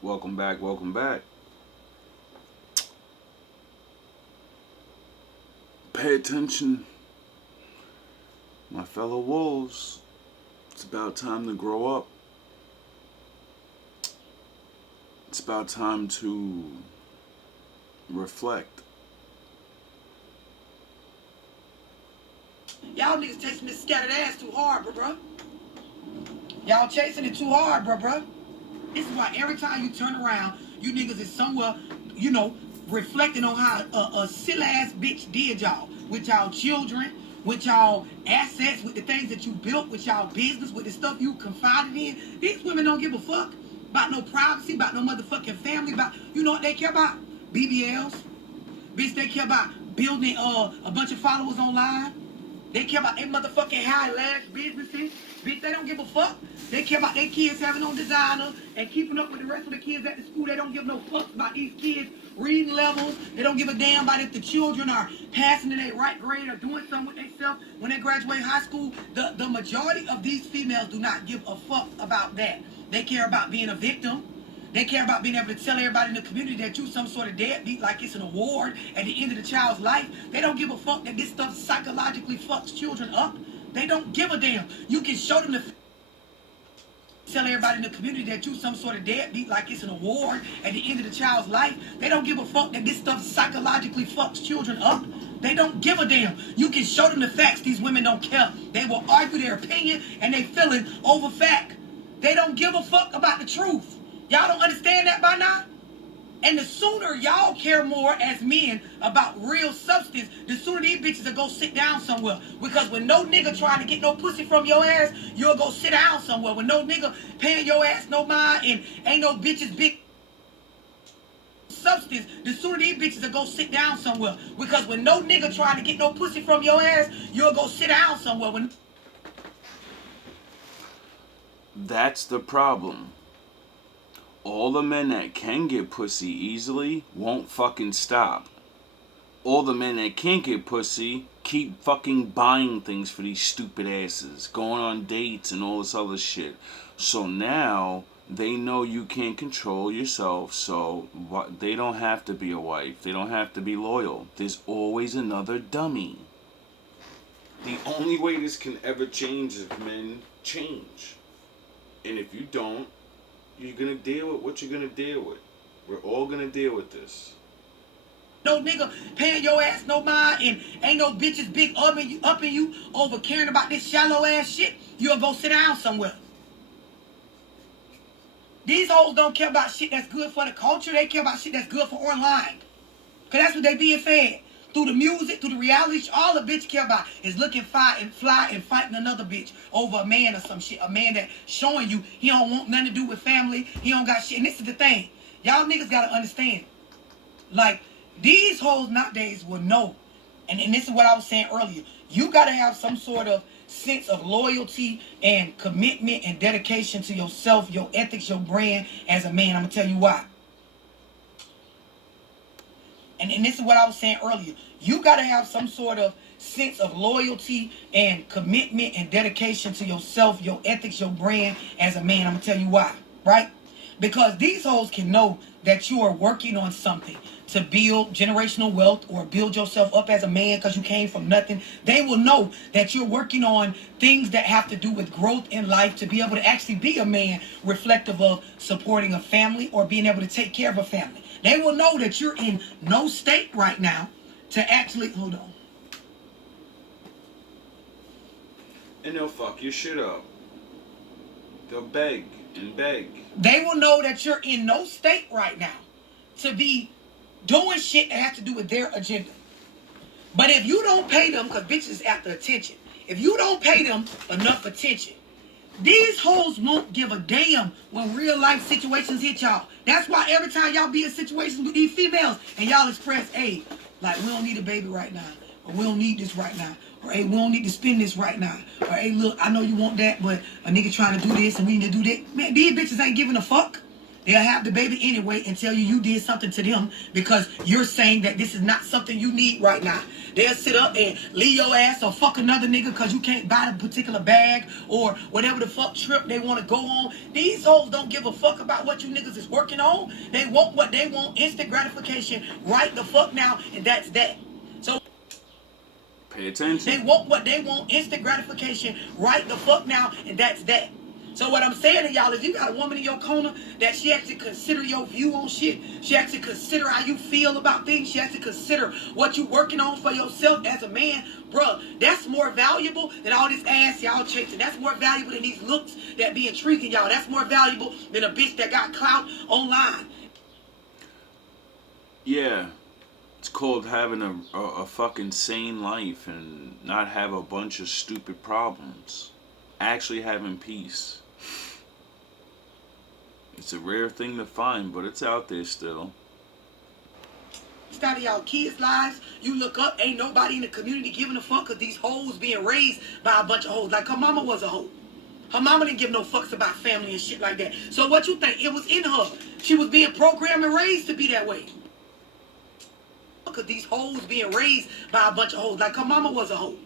Welcome back, welcome back. Pay attention, my fellow wolves. It's about time to grow up. It's about time to reflect. Y'all niggas chasing this scattered ass too hard, bruh. Y'all chasing it too hard, bruh. This is why every time you turn around, you niggas is somewhere, reflecting on how a silly ass bitch did y'all. With y'all children, with y'all assets, with the things that you built, with y'all business, with the stuff you confided in. These women don't give a fuck about no privacy, about no motherfucking family, about, you know what they care about? BBLs. Bitch, they care about building a bunch of followers online. They care about their motherfucking high-lash businesses. Bitch, they don't give a fuck. They care about their kids having on designer and keeping up with the rest of the kids at the school. They don't give no fucks about these kids' reading levels. They don't give a damn about if the children are passing in their right grade or doing something with themselves when they graduate high school. The majority of these females do not give a fuck about that. They care about being a victim. They care about being able to tell everybody in the community that you some sort of deadbeat, like it's an award at the end of the child's life. They don't give a fuck that this stuff psychologically fucks children up. They don't give a damn. You can show them the tell everybody in the community that you some sort of deadbeat, like it's an award at the end of the child's life. They don't give a fuck that this stuff psychologically fucks children up. They don't give a damn. You can show them the facts. These women don't care. They will argue their opinion and they feeling over fact. They don't give a fuck about the truth. Y'all don't understand that by now? And the sooner y'all care more as men about real substance, the sooner these bitches will go sit down somewhere. Because when no nigga trying to get no pussy from your ass, you'll go sit down somewhere. When no nigga paying your ass no mind and ain't no bitches big substance, the sooner these bitches will go sit down somewhere. Because when no nigga trying to get no pussy from your ass, you'll go sit down somewhere. That's the problem. All the men that can get pussy easily won't fucking stop. All the men that can't get pussy keep fucking buying things for these stupid asses, going on dates and all this other shit. So now they know you can't control yourself, so they don't have to be a wife. They don't have to be loyal. There's always another dummy. The only way this can ever change is if men change. And if you don't, you're gonna deal with what you're gonna deal with. We're all gonna deal with this. No nigga paying your ass no mind and ain't no bitches big upping you over caring about this shallow ass shit, you'll go sit down somewhere. These hoes don't care about shit that's good for the culture. They care about shit that's good for online. Cause that's what they being fed. Through the music, through the reality, all the bitch care about is looking fly and fighting another bitch over a man or some shit. A man that showing you he don't want nothing to do with family. He don't got shit. And this is the thing. Y'all niggas gotta understand. Like, these hoes nowadays will know. And this is what I was saying earlier. You gotta have some sort of sense of loyalty and commitment and dedication to yourself, your ethics, your brand as a man. I'm gonna tell you why. And this is what I was saying earlier. You got to have some sort of sense of loyalty and commitment and dedication to yourself, your ethics, your brand as a man. I'm going to tell you why, right? Because these hoes can know that you are working on something to build generational wealth or build yourself up as a man because you came from nothing. They will know that you're working on things that have to do with growth in life to be able to actually be a man reflective of supporting a family or being able to take care of a family. They will know that you're in no state right now to actually, hold on. And they'll fuck your shit up. They'll beg and beg. They will know that you're in no state right now to be doing shit that has to do with their agenda. But if you don't pay them, because bitches after attention, if you don't pay them enough attention, these hoes won't give a damn when real life situations hit y'all. That's why every time y'all be in situations with these females and y'all express, hey, like, we don't need a baby right now, or we don't need this right now, or hey, we don't need to spend this right now, or hey, look, I know you want that, but a nigga trying to do this and we need to do that. Man, these bitches ain't giving a fuck. They'll have the baby anyway and tell you you did something to them because you're saying that this is not something you need right now. They'll sit up and leave your ass or fuck another nigga because you can't buy the particular bag or whatever the fuck trip they want to go on. These hoes don't give a fuck about what you niggas is working on. They want what they want, instant gratification right the fuck now, and that's that. So pay attention. they want what they want, instant gratification right the fuck now, and that's that. So what I'm saying to y'all is you got a woman in your corner that she actually consider your view on shit. She actually consider how you feel about things. She actually consider what you working on for yourself as a man. Bruh, that's more valuable than all this ass y'all chasing. That's more valuable than these looks that be intriguing y'all. That's more valuable than a bitch that got clout online. Yeah. It's called having a fucking sane life and not have a bunch of stupid problems. Actually having peace. It's a rare thing to find, but it's out there still. It's out of y'all kids' lives. You look up, ain't nobody in the community giving a fuck because these hoes being raised by a bunch of hoes. Like her mama was a hoe. Her mama didn't give no fucks about family and shit like that. So what you think? It was in her. She was being programmed and raised to be that way. Because these hoes being raised by a bunch of hoes. Like her mama was a hoe.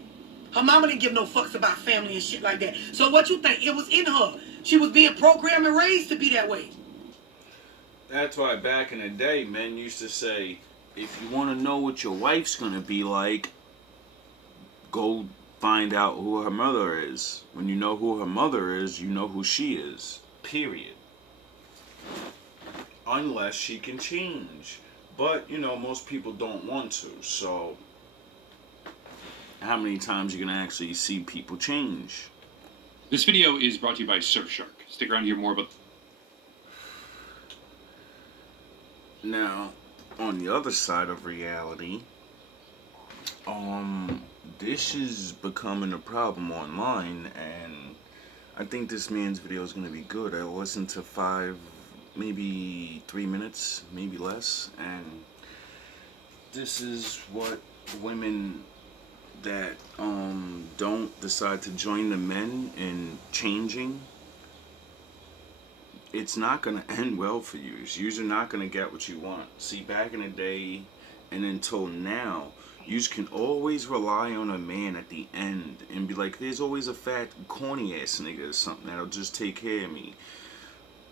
Her mama didn't give no fucks about family and shit like that. So what you think? It was in her. She was being programmed and raised to be that way. That's why back in the day, men used to say, if you want to know what your wife's going to be like, go find out who her mother is. When you know who her mother is, you know who she is. Period. Unless she can change. But, you know, most people don't want to. So, how many times are you going to actually see people change? This video is brought to you by Surfshark. Stick around to hear more about... Now, on the other side of reality, this is becoming a problem online, and I think this man's video is going to be good. I listened to 5, maybe 3 minutes, maybe less, and this is what women that don't decide to join the men in changing, it's not going to end well for you. You're not going to get what you want. See, back in the day and until now, you can always rely on a man at the end and be like, there's always a fat, corny ass nigga or something that'll just take care of me.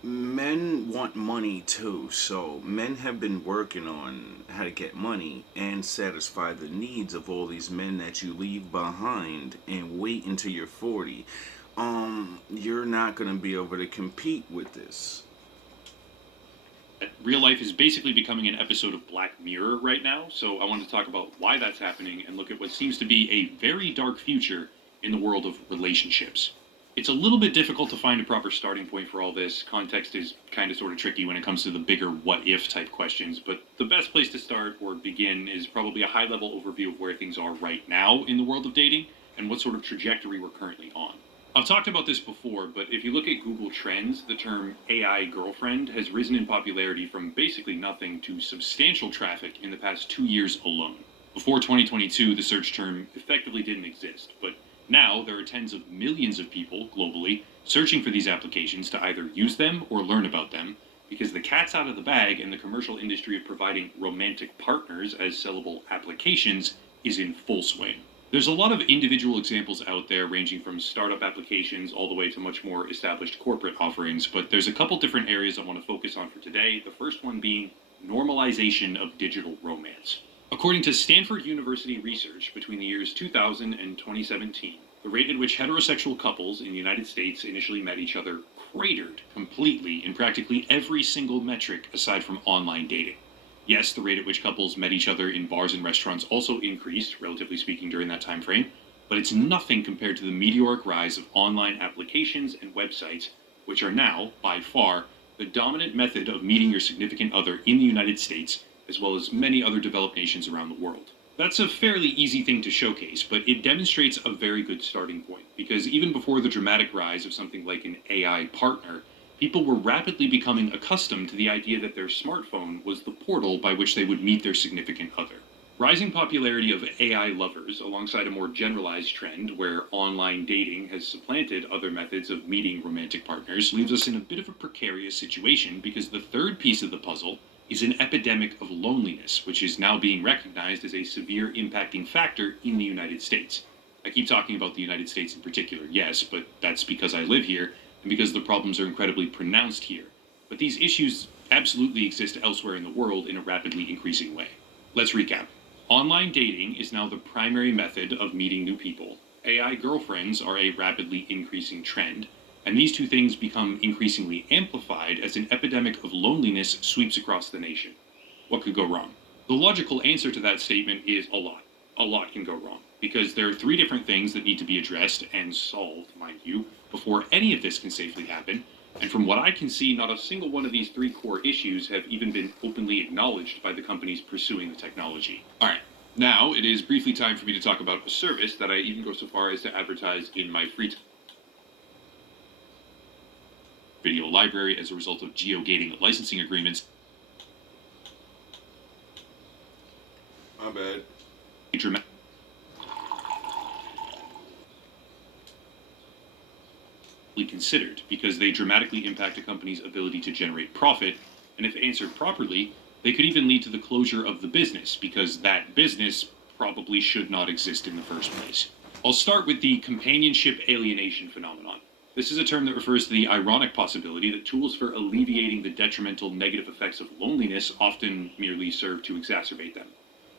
Men want money too, so men have been working on how to get money and satisfy the needs of all these men that you leave behind and wait until you're 40. You're not going to be able to compete with this. Real life is basically becoming an episode of Black Mirror right now, so I wanted to talk about why that's happening and look at what seems to be a very dark future in the world of relationships. It's a little bit difficult to find a proper starting point for all this. Context is kind of sort of tricky when it comes to the bigger what-if type questions, but the best place to start or begin is probably a high-level overview of where things are right now in the world of dating and what sort of trajectory we're currently on. I've talked about this before, but if you look at Google Trends, the term AI girlfriend has risen in popularity from basically nothing to substantial traffic in the past 2 years alone. Before 2022, the search term effectively didn't exist, but now there are tens of millions of people globally searching for these applications to either use them or learn about them, because the cat's out of the bag and the commercial industry of providing romantic partners as sellable applications is in full swing. There's a lot of individual examples out there ranging from startup applications all the way to much more established corporate offerings, but there's a couple different areas I want to focus on for today, the first one being normalization of digital romance. According to Stanford University research, between the years 2000 and 2017, the rate at which heterosexual couples in the United States initially met each other cratered completely in practically every single metric aside from online dating. Yes, the rate at which couples met each other in bars and restaurants also increased, relatively speaking, during that time frame, but it's nothing compared to the meteoric rise of online applications and websites, which are now, by far, the dominant method of meeting your significant other in the United States, as well as many other developed nations around the world. That's a fairly easy thing to showcase, but it demonstrates a very good starting point, because even before the dramatic rise of something like an AI partner, people were rapidly becoming accustomed to the idea that their smartphone was the portal by which they would meet their significant other. Rising popularity of AI lovers, alongside a more generalized trend where online dating has supplanted other methods of meeting romantic partners, leaves us in a bit of a precarious situation because the third piece of the puzzle is an epidemic of loneliness, which is now being recognized as a severe impacting factor in the United States. I keep talking about the United States in particular, yes, but that's because I live here and because the problems are incredibly pronounced here. But these issues absolutely exist elsewhere in the world in a rapidly increasing way. Let's recap. Online dating is now the primary method of meeting new people. AI girlfriends are a rapidly increasing trend, and these two things become increasingly amplified as an epidemic of loneliness sweeps across the nation. What could go wrong? The logical answer to that statement is a lot. A lot can go wrong, because there are three different things that need to be addressed and solved, mind you, before any of this can safely happen. And from what I can see, not a single one of these three core issues have even been openly acknowledged by the companies pursuing the technology. Alright, now it is briefly time for me to talk about a service that I even go so far as to advertise in my free video library as a result of geo-gating licensing agreements. My bad. Considered because they dramatically impact a company's ability to generate profit, and if answered properly, they could even lead to the closure of the business because that business probably should not exist in the first place. I'll start with the companionship alienation phenomenon. This is a term that refers to the ironic possibility that tools for alleviating the detrimental negative effects of loneliness often merely serve to exacerbate them.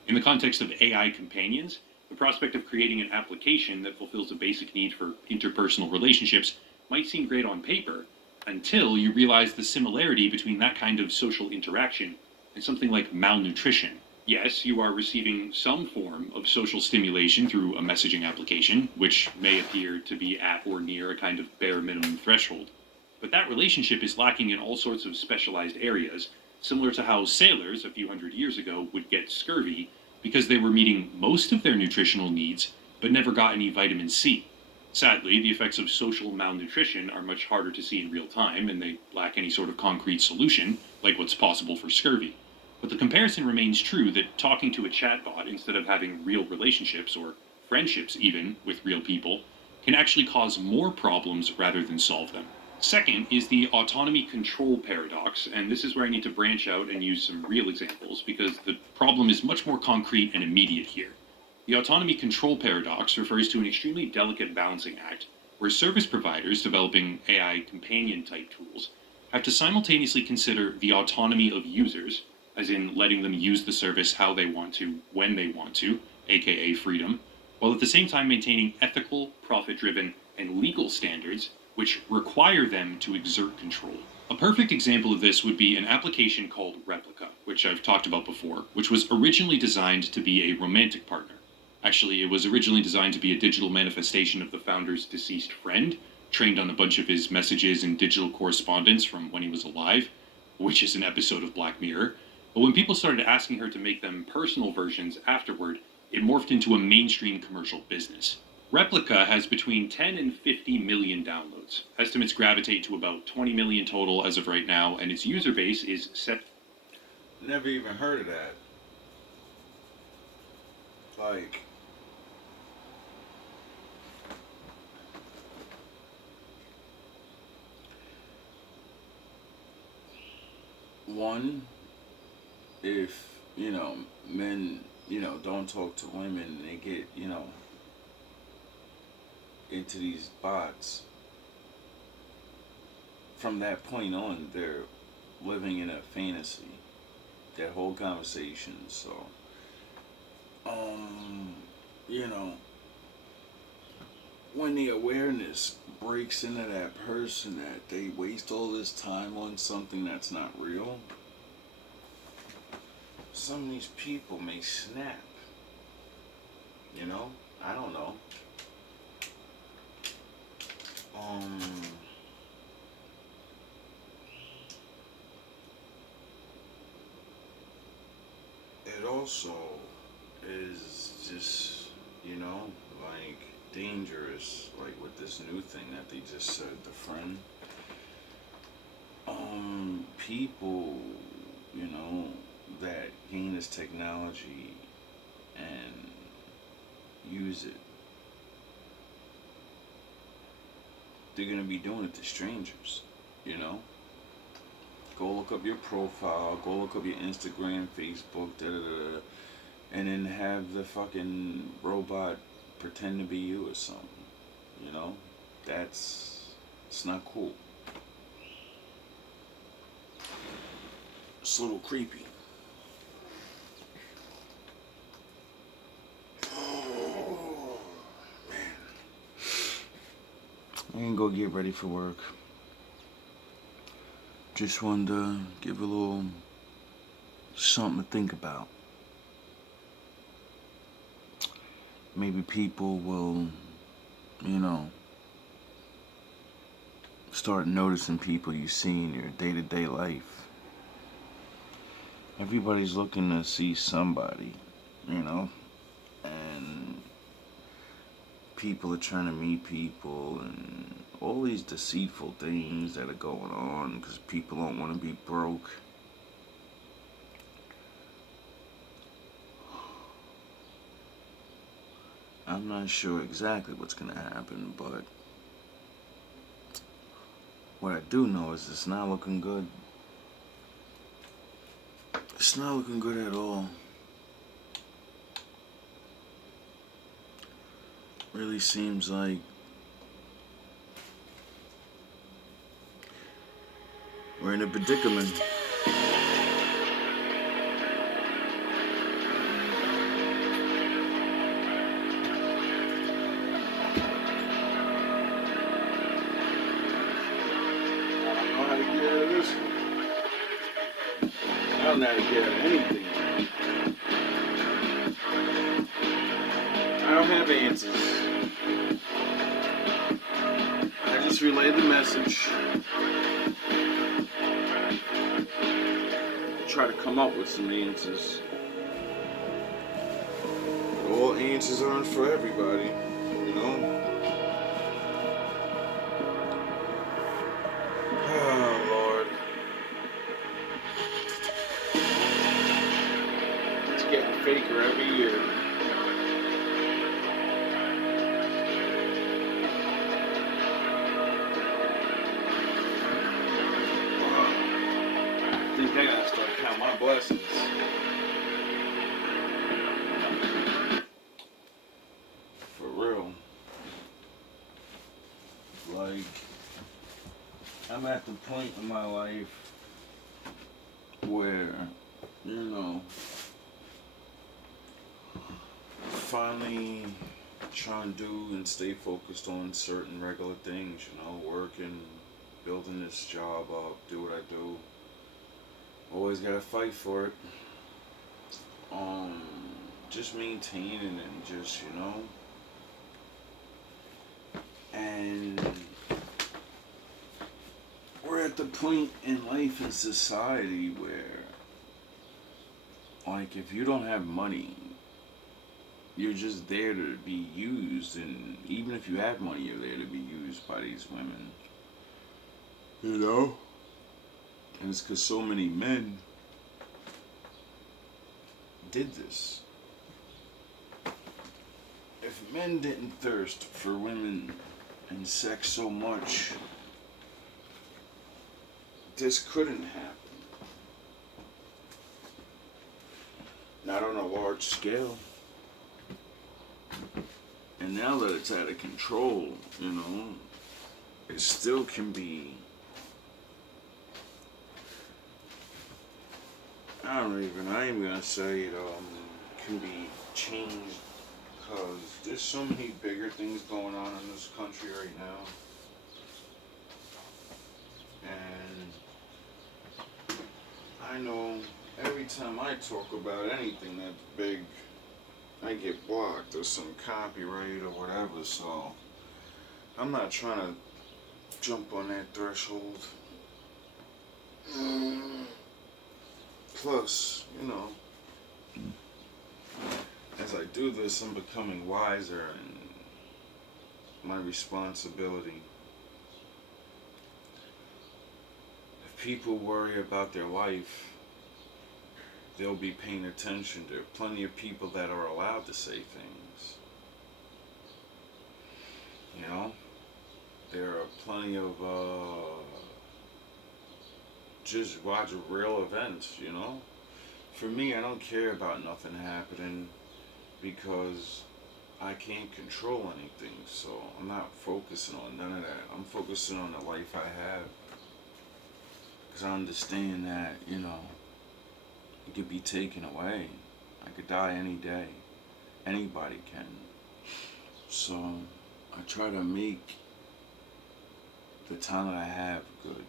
In the context of AI companions, the prospect of creating an application that fulfills a basic need for interpersonal relationships might seem great on paper until you realize the similarity between that kind of social interaction and something like malnutrition. Yes, you are receiving some form of social stimulation through a messaging application, which may appear to be at or near a kind of bare minimum threshold. But that relationship is lacking in all sorts of specialized areas, similar to how sailors a few hundred years ago would get scurvy because they were meeting most of their nutritional needs but never got any vitamin C. Sadly, the effects of social malnutrition are much harder to see in real time, and they lack any sort of concrete solution, like what's possible for scurvy. But the comparison remains true that talking to a chatbot instead of having real relationships, or friendships even, with real people, can actually cause more problems rather than solve them. Second is the autonomy control paradox, and this is where I need to branch out and use some real examples, because the problem is much more concrete and immediate here. The autonomy control paradox refers to an extremely delicate balancing act where service providers developing AI companion type tools have to simultaneously consider the autonomy of users, as in letting them use the service how they want to, when they want to, aka freedom, while at the same time maintaining ethical, profit driven, and legal standards which require them to exert control. A perfect example of this would be an application called Replica, which I've talked about before, which was originally designed to be a romantic partner. Actually, it was originally designed to be a digital manifestation of the founder's deceased friend, trained on a bunch of his messages and digital correspondence from when he was alive, which is an episode of Black Mirror. But when people started asking her to make them personal versions afterward, it morphed into a mainstream commercial business. Replica has between 10 and 50 million downloads. Estimates gravitate to about 20 million total as of right now, and its user base is set. Never even heard of that. Like, one, if, men, don't talk to women and they get, into these bots, from that point on, they're living in a fantasy. That whole conversation, so, you know, when the awareness breaks into that person that they waste all this time on something that's not real, some of these people may snap. I don't know. It also is just, like dangerous, like with this new thing that they just said, the friend. People, that gain this technology and use it. They're gonna be doing it to strangers, you know? Go look up your profile, go look up your Instagram, Facebook, da da da, and then have the fucking robot pretend to be you or something, you know? It's not cool. It's a little creepy. Oh, man. I ain't go get ready for work. Just wanted to give a little something to think about. Maybe people will, you know, start noticing people you see in your day-to-day life. Everybody's looking to see somebody, you know, and people are trying to meet people and all these deceitful things that are going on because people don't want to be broke. I'm not sure exactly what's going to happen, but what I do know is it's not looking good. It's not looking good at all. Really seems like we're in a predicament. I don't know how to get out of anything. I don't have answers. I just relay the message. Try to come up with some answers. But all answers aren't for everybody, you know? Oh, Lord. It's getting faker every year. I think I gotta start counting my blessings. For real. Like, I'm at the point in my life where, you know, finally trying to do and stay focused on certain regular things, you know, working, building this job up, do what I do. Always gotta fight for it. Just maintaining and just, you know. And we're at the point in life and society where, like, if you don't have money, you're just there to be used, and even if you have money, you're there to be used by these women. You know? And it's because so many men did this. If men didn't thirst for women and sex so much, this couldn't happen. Not on a large scale. And now that it's out of control, you know, it still can be, I ain't gonna say it can be changed, because there's so many bigger things going on in this country right now. And I know every time I talk about anything that's big, I get blocked or some copyright or whatever, so I'm not trying to jump on that threshold. Plus, you know, as I do this, I'm becoming wiser in my responsibility. If people worry about their life, they'll be paying attention. There are plenty of people that are allowed to say things. You know, there are plenty of just watch real events. You know, for me, I don't care about nothing happening because I can't control anything. So I'm not focusing on none of that. I'm focusing on the life I have because I understand that it could be taken away. I could die any day. Anybody can. So I try to make the time that I have good.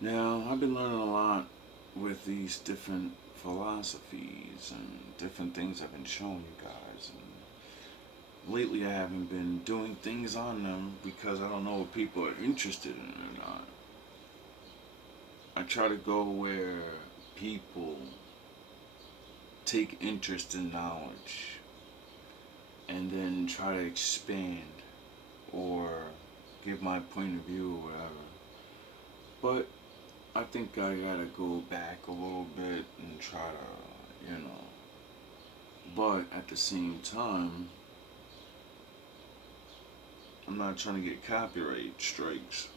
Now, I've been learning a lot with these different philosophies and different things I've been showing you guys. And lately I haven't been doing things on them because I don't know if people are interested in it or not. I try to go where people take interest in knowledge and then try to expand or give my point of view or whatever. But I think I gotta go back a little bit and try to, But at the same time, I'm not trying to get copyright strikes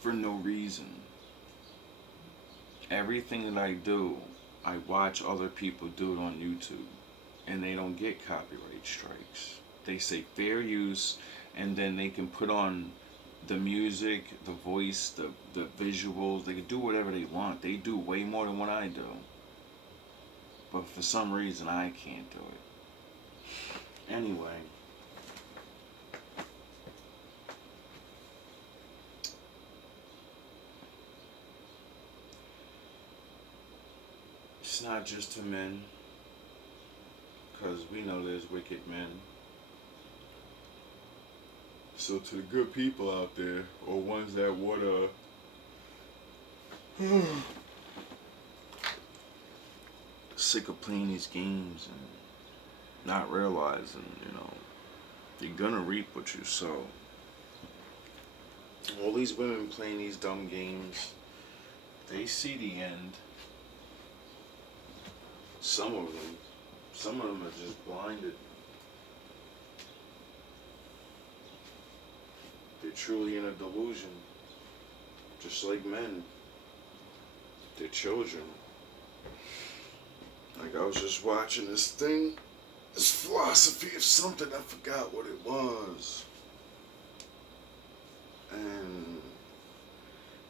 for no reason. Everything that I do, I watch other people do it on YouTube, and they don't get copyright strikes. They say fair use, and then they can put on the music, the voice, the visuals. They can do whatever they want. They do way more than what I do. But for some reason, I can't do it. Anyway. It's not just to men, because we know there's wicked men. So to the good people out there, or ones that wanna sick of playing these games and not realizing, you're gonna reap what you sow. All these women playing these dumb games, they see the end. Some of them are just blinded. They're truly in a delusion, just like men. They're children. Like I was just watching this philosophy of something, I forgot what it was. And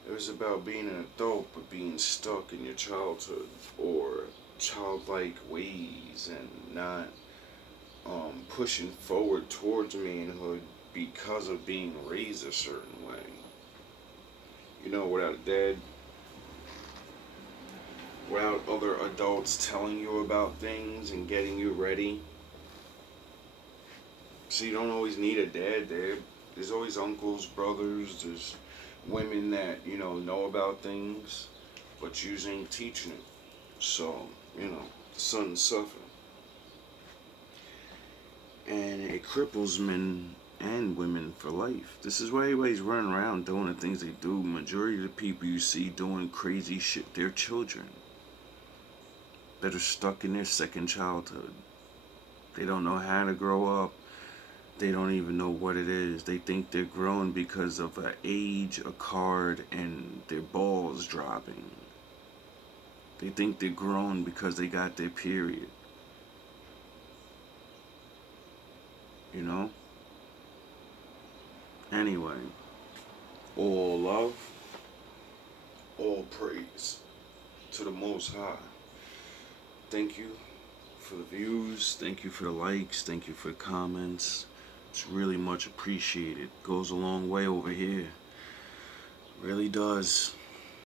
it was about being an adult but being stuck in your childhood or childlike ways and not pushing forward towards manhood because of being raised a certain way. Without a dad, without other adults telling you about things and getting you ready. So you don't always need a dad there. There's always uncles, brothers, there's women that, know about things, but you ain't teaching it. So, the sons suffer. And it cripples men and women for life. This is why everybody's running around doing the things they do. Majority of the people you see doing crazy shit, they're children that are stuck in their second childhood. They don't know how to grow up. They don't even know what it is. They think they're grown because of an age, a card, and their balls dropping. They think they're grown because they got their period. Anyway, all love, all praise to the Most High. Thank you for the views. Thank you for the likes. Thank you for the comments. It's really much appreciated. Goes a long way over here. Really does.